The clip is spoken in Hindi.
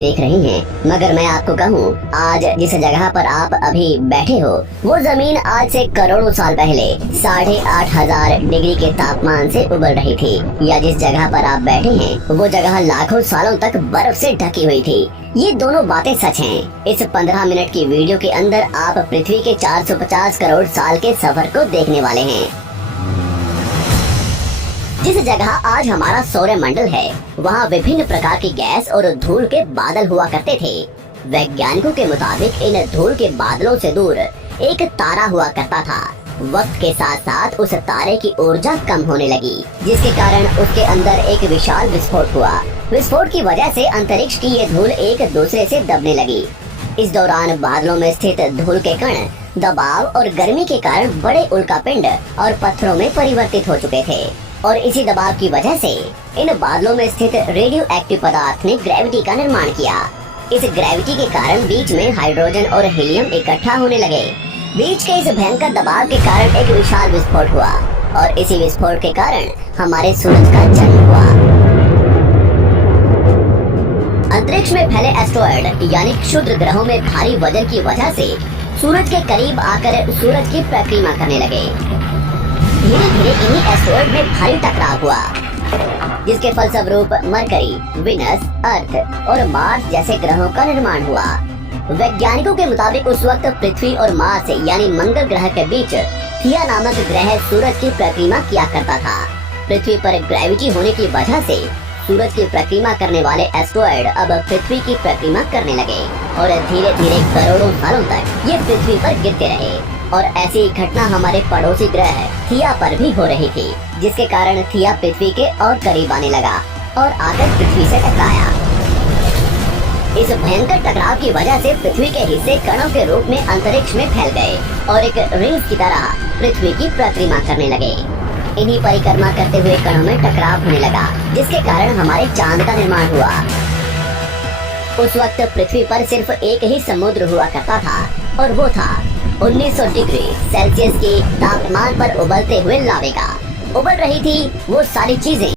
देख रही हैं। मगर मैं आपको कहूँ, आज जिस जगह पर आप अभी बैठे हो वो जमीन आज से करोड़ों साल पहले 8,500 डिग्री के तापमान से उबल रही थी, या जिस जगह पर आप बैठे हैं वो जगह लाखों सालों तक बर्फ से ढकी हुई थी। ये दोनों बातें सच हैं। इस 15 मिनट की वीडियो के अंदर आप पृथ्वी के 450 करोड़ साल के सफर को देखने वाले हैं। जिस जगह आज हमारा सौरमंडल है, वहाँ विभिन्न प्रकार की गैस और धूल के बादल हुआ करते थे। वैज्ञानिकों के मुताबिक इन धूल के बादलों से दूर एक तारा हुआ करता था। वक्त के साथ साथ उस तारे की ऊर्जा कम होने लगी, जिसके कारण उसके अंदर एक विशाल विस्फोट हुआ। विस्फोट की वजह से अंतरिक्ष की ये धूल एक दूसरे से दबने लगी। इस दौरान बादलों में स्थित धूल के कण दबाव और गर्मी के कारण बड़े उल्कापिंड और पत्थरों में परिवर्तित हो चुके थे, और इसी दबाव की वजह से इन बादलों में स्थित रेडियो एक्टिव पदार्थ ने ग्रेविटी का निर्माण किया। इस ग्रेविटी के कारण बीच में हाइड्रोजन और हीलियम इकट्ठा होने लगे। बीच के इस भयंकर दबाव के कारण एक विशाल विस्फोट हुआ, और इसी विस्फोट के कारण हमारे सूरज का जन्म हुआ। अंतरिक्ष में फैले एस्ट्रॉयड यानी क्षुद्र ग्रहों में भारी वजन की वजह से सूरज के करीब आकर सूरज की परिक्रमा करने लगे। धीरे धीरे इन्हीं एस्ट्रॉयड में भारी टकराव हुआ, जिसके फलस्वरूप मरकरी, विनस, अर्थ और मार्स जैसे ग्रहों का निर्माण हुआ। वैज्ञानिकों के मुताबिक उस वक्त पृथ्वी और मार्स यानी मंगल ग्रह के बीच थिया नामक ग्रह सूरज की परिक्रमा किया करता था। पृथ्वी पर ग्रेविटी होने की वजह से सूरज की परिक्रमा करने वाले एस्ट्रॉयड अब पृथ्वी की परिक्रमा करने लगे, और धीरे धीरे करोड़ों सालों तक ये पृथ्वी पर गिरते रहे। और ऐसी घटना हमारे पड़ोसी ग्रह थिया पर भी हो रही थी, जिसके कारण थिया पृथ्वी के और करीब आने लगा और आकर पृथ्वी से टकराया। इस भयंकर टकराव की वजह से पृथ्वी के हिस्से कणों के रूप में अंतरिक्ष में फैल गए और एक रिंग्स की तरह पृथ्वी की परिक्रमा करने लगे। इन्हीं परिक्रमा करते हुए कणों में टकराव होने लगा, जिसके कारण हमारे चांद का निर्माण हुआ। उस वक्त पृथ्वी पर सिर्फ एक ही समुद्र हुआ करता था, और वो था 1900 डिग्री सेल्सियस के तापमान पर उबलते हुए लावे का। उबल रही थी वो सारी चीजें